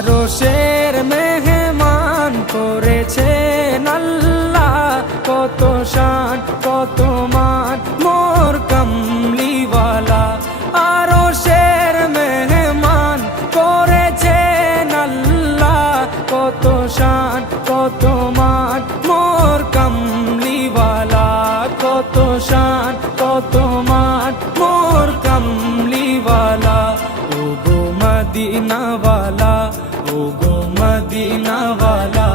আরশের মেহমান করেছেন আল্লাহ, কত শান কত মান মোর কামলিওয়ালা। আরশের মেহমান করেছেন আল্লাহ, কত শান কত মান মোর কামলিওয়ালা, কত শান কত মান মোর কামলিওয়ালা। ও গো মদিনাওয়ালা, ও গো মদিনাওয়ালা।